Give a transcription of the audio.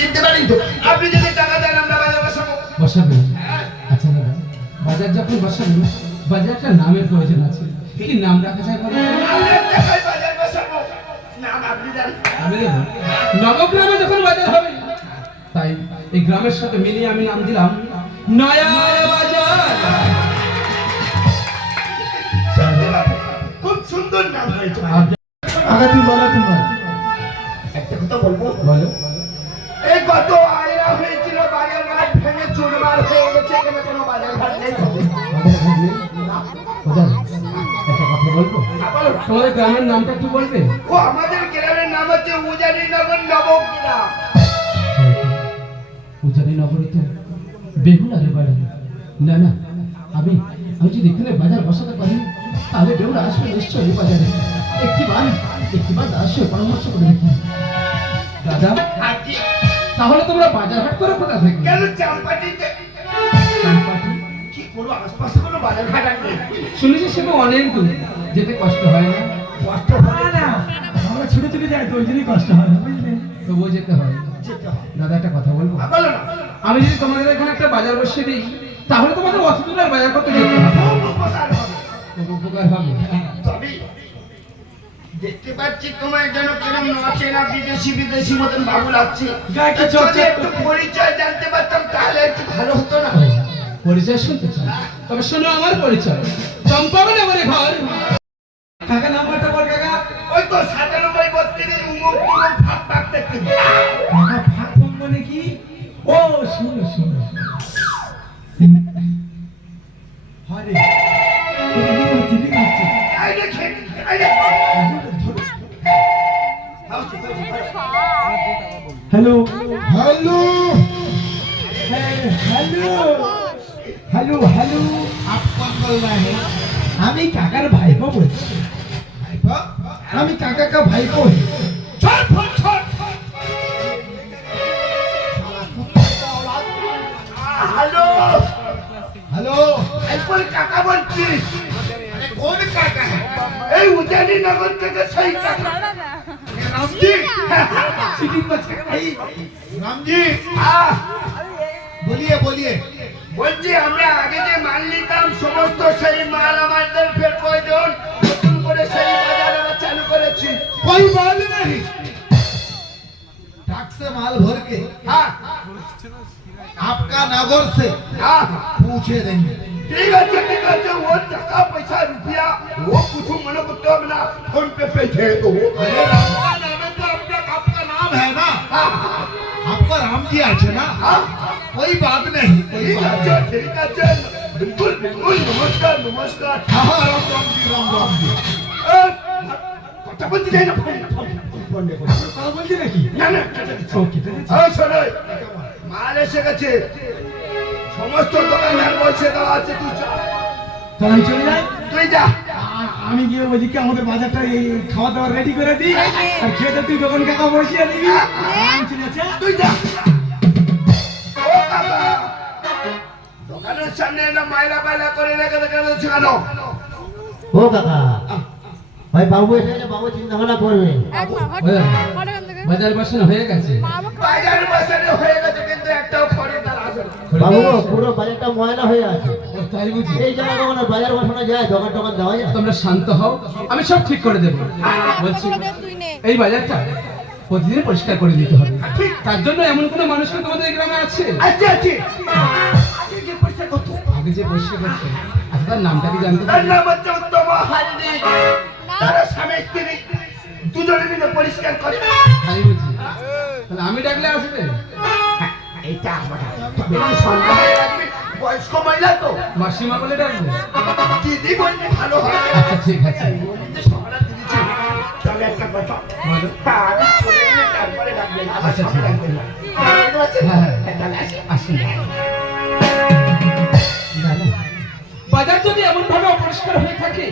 চিনতে পারেন তো? আপনি যদি টাকা দেন আমরা বাজার বসাবো। বসাবেন? আচ্ছা দাদা, বাজার যখন বসাবেন বাজার একটা নামের প্রয়োজন আছে, কি নাম রাখা যায় বলেন? আপনার টাকায় বাজার বসাবো, নাম আপনি দেন। আমি দেব? নবগ্রামে যখন বাজার হবে তাই এই গ্রামের সাথে মিলিয়ে আমি নাম দিলাম নয়া বাজার। খুব সুন্দর নাম হয়েছে। আগে তুমি বলো, তুমি বলো। একটা কথা বলবো, বলো। এই কত আয়রা হয়েছিল, বাজার ঘাট ভেঙে চুরমার হয়ে গেছে, এখানে কোনো বাজার ঘাট নেই। বাজার ঘাট নেই? বাজার, একটা কথা বলবো? বলো। তোমাদের গ্রামের নামটা কি বলবে? ও আমাদের গ্রামের নাম হচ্ছে উজানিনগর নবগ্রাম। উজানি নগরে তো বেহুলারে বাড়ি। না না, আমি আমি যদি এখানে বাজার বসাতে পারি তাহলে বেহুলা আসবে নিশ্চয়ই বাজারে। একটিবার দাস পরামর্শ করে দেখি। দাদা, আজকে তাহলে তোমরা বাজার হাট করে কোথা থেকে? কেন চাম্পাটিতে চাম্পাটি? কি কোনো আশপাশে কোনো বাজার ঘাট নেই? শুনেছি সে তো অনেক দূর, যেতে কষ্ট হয় না? কষ্ট হয় না, আমরা ছুটে ছুটে যাই তো ওই জন্যই কষ্ট হয় না, বুঝলে? তবুও যেতে হয়। যেতে হয়। দাদা, একটা কথা বলবো? বলো না। আমি যদি তোমাদের এখানে একটা বাজার বসিয়ে দিই তাহলে তোমাদের অত দূর আর বাজার করতে যেতে হবে? খুব উপকার হবে। খুব উপকার হবে। তবে দেখতে পাচ্ছি তোমার যেন কিরম অচেনা বিদেশি মতন ভাবু লাগছে। গায়ে যদি চকচক একটু পরিচয় জানতে পারতাম তাহলে একটু ভালো হতো না? পরিচয় শুনতে চাই? তবে শোনো আমার পরিচয়। চম্পাবনগরে ঘর। কাকা নাম্বারটা বল কাকা। ওই তো 97 32 উমুক তুমুক ফাঁক ফাঁক দেখতে। কাকা ফাঁক ফোন মানে কি? ও শুনো শুনো আরে ঠিক আছে। এই দেখে, এই দেখে। Hello hello hello hello hello, आप कौन बोल रहे हैं? আমি কাকার ভাইপো বলছি। আমি কাকা का भाईपो है। छोड़ फोन छोड़। हेलो हेलो कोई काका बोलছিস? अरे कौन काका है? এই উজানি নগর থেকে সেই কাকা রামজি। सिटी बच गई। রামজি बोलिए बोलिए। বলছি আমরা আগে যে মাল নিতাম সমস্ত সেই মাল আমাদের ফের প্রয়োজন, নতুন করে সেই বাজার আমরা চালু করেছি। कोई माल नहीं, ट्रक से माल भर के হ্যাঁ आपका नगर से হ্যাঁ पूछे देंगे। ঠিক আছে ও টাকা পয়সা রুপিয়া ও কিছু মনে করতে হবে না, ফোন पे पैसे दो। अरे आपका नाम है तो आपका नाम है ना, आपका राम जी আছে না, कोई बात नहीं कोई ঠিক बात আছে ঠিক আছে बिल्कुल बिल्कुल नमस्कार नमस्कार। हाँ हाँ राम राम जी राम राम जी। কথা বলতে যাই না, ফোন দেখো কথা বলছি নাকি? না না ওকে ঠিক আছে। শোনো মাল এসে গেছে, সমস্ত দোকানদার বলছে দেওয়া আছে, তুই চল। তাহলে আমি চলে যাই। তুই যা। আমি গিয়ে ওইদিকে আমাদের বাজারটা এই খাওয়া দাওয়া রেডি করে দিই, আর খেতে তুই দোকান কাকা বসিয়ে দিবি। ঠিক আছে? তুই যা। ও কাকা, দোকানের সামনে না মাইলা পাইলা করে রেখে রেখেছে কেন? ও কাকা ভাই বাবু এসে বাবু চিন্তা ভাবনা করবে। বাজার বসানো হয়ে গেছে? বাজার বসানো হয়ে গেছে কিন্তু একটাও খরিদ্দার আসে না। বাবু পুরো বাজারটা ময়লা হয়ে আছে, ও, তাই বুঝি? এই জায়গায় কখনো বাজার বসানো যায়? দোকান টোকান দেওয়া যায়? তোমরা শান্ত হও, আমি সব ঠিক করে দেবো। বলছি এই বাজারটা প্রতিদিন পরিষ্কার করে দিতে হবে। ঠিক। তার জন্য এমন কোনো মানুষ কি তোমাদের এই গ্রামে আছে? আচ্ছা আচ্ছা আগে যে পয়সা কত? আগে যে পরিষ্কার করছে, আচ্ছা তার নামটা কি জানতে তার পারি? নাম হচ্ছে উত্তম হালদি। তারা স্বামী স্ত্রী দুজনে মিলে পরিষ্কার করে। তাই বুঝি? তাহলে আমি ডাকলে আসবে? এইটা আমার তবে কি সম্মানে রাখবে, বয়স্ক মহিলা তো, মাসিমা বলে ডাকবে? দিদি বললে ভালো হয়। আচ্ছা ঠিক আছে। বলিতে সকালে দিয়েছি। তবে একটা কথা, বলো। আমি চলে গেলে তারপরে ডাকবেন, আমার আচ্ছা, সামনে ঠিক আছে। ডাকবেন না। ঠিক আছে? হ্যাঁ, হ্যাঁ। তাহলে আসি। আসুন। দাদা, বাজার যদি এমন ভাবে অপরিষ্কার হয়ে থাকে